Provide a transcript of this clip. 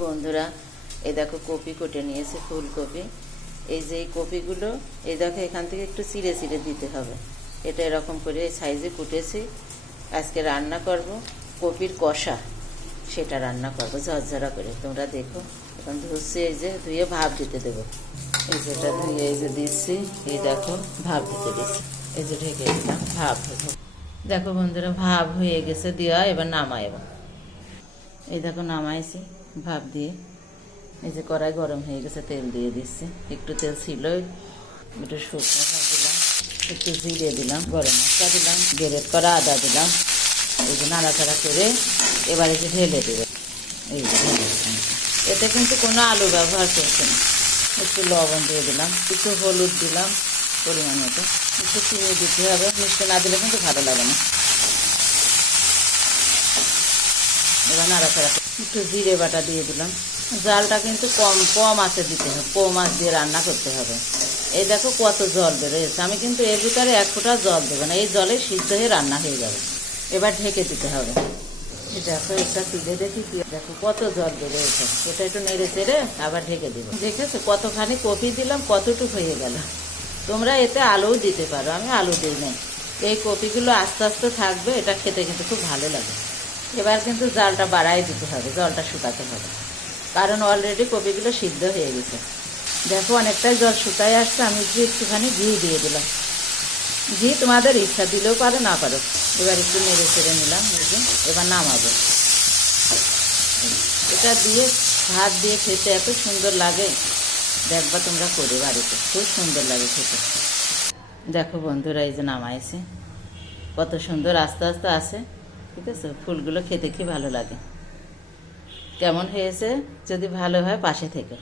বন্ধুরা, এই দেখো কপি কেটে নিয়েছে, ফুলকপি। এই যে এই কপিগুলো, এই দেখো এখান থেকে একটু চিড়ে চিড়ে দিতে হবে। এটা এরকম করে সাইজে কুটেছি। আজকে রান্না করব কপির কষা, সেটা রান্না করবো ঝরঝরা করে। তোমরা দেখো, এখন ধুচ্ছি, এই যে ধুয়ে ভাপ দিতে দেবো। এই যেটা ধুয়ে এই যে দিচ্ছি, এই দেখো ভাপ দিতে দিচ্ছি। এই যে ঢেকে দিলাম, ভাপ হবে। দেখো বন্ধুরা, ভাপ হয়ে গেছে দেওয়া, এবার নামাইব। এই দেখো নামাইছি ভাপ দিয়ে। এই যে কড়াই গরম হয়ে গেছে, তেল দিয়ে দিচ্ছি। একটু তেল ছিল, একটু শুকনো খা দিলাম, একটু জিরে দিলাম, গরম মশলা দিলাম, গ্রেট করা আদা দিলাম। এই যে নাড়াচাড়া করে এবার এই যে ঢেলে দেবে। এই যে ঢেলে দিলাম। এতে কিন্তু কোনো আলু ব্যবহার করছে না। একটু লবণ দিয়ে দিলাম, একটু হলুদ দিলাম পরিমাণ মতো, একটু চিনি দিতে হবে। মিষ্টি না দিলে কিন্তু ভালো লাগে না। এবার নাড়াচাড়া একটু জিরে বাটা দিয়ে দিলাম। জালটা কিন্তু কম আঁচে দিতে হবে, কম আঁচ দিয়ে রান্না করতে হবে। এই দেখো কত জল বেরোয়েছে। আমি কিন্তু এর ভিতরে এক ফোঁটা জল দেবো না, এই জলে সিদ্ধ হয়ে রান্না হয়ে যাবে। এবার ঢেকে দিতে হবে। দেখো একটা তুলে দেখি, কি দেখো কত জল বেরোয়েছে। এটা একটু নেড়ে চেড়ে আবার ঢেকে দেবো। দেখেছো কতখানি কপি দিলাম, কতটুকু হয়ে গেল। তোমরা এতে আলুও দিতে পারো, আমি আলু দিই নাই। এই কপিগুলো আস্তে আস্তে থাকবে, এটা খেতে কিন্তু খুব ভালো লাগে। এবার কিন্তু জালটা বাড়াই দিতে হবে, জলটা শুকাতে হবে, কারণ অলরেডি কপিগুলো সিদ্ধ হয়ে গেছে। দেখো অনেকটাই জল শুকায় আসছে। আমি একটুখানি ঘি দিয়ে দিলাম। ঘি তোমাদের ইচ্ছা, দিলেও পারো না পারো। এবার একটু নেড়ে চেড়ে নিলাম। এবার নামাবো। এটা দিয়ে ভাত দিয়ে খেতে এত সুন্দর লাগে, দেখবা তোমরা করে বাড়িতে, খুব সুন্দর লাগে খেতে। দেখো বন্ধুরা, এই যে নামাইছে, কত সুন্দর আস্তে আস্তে আসে। ঠিক আছে, ফুলগুলো খেতে কি ভালো লাগে। কেমন হয়েছে? যদি ভালো হয় পাশে থেকে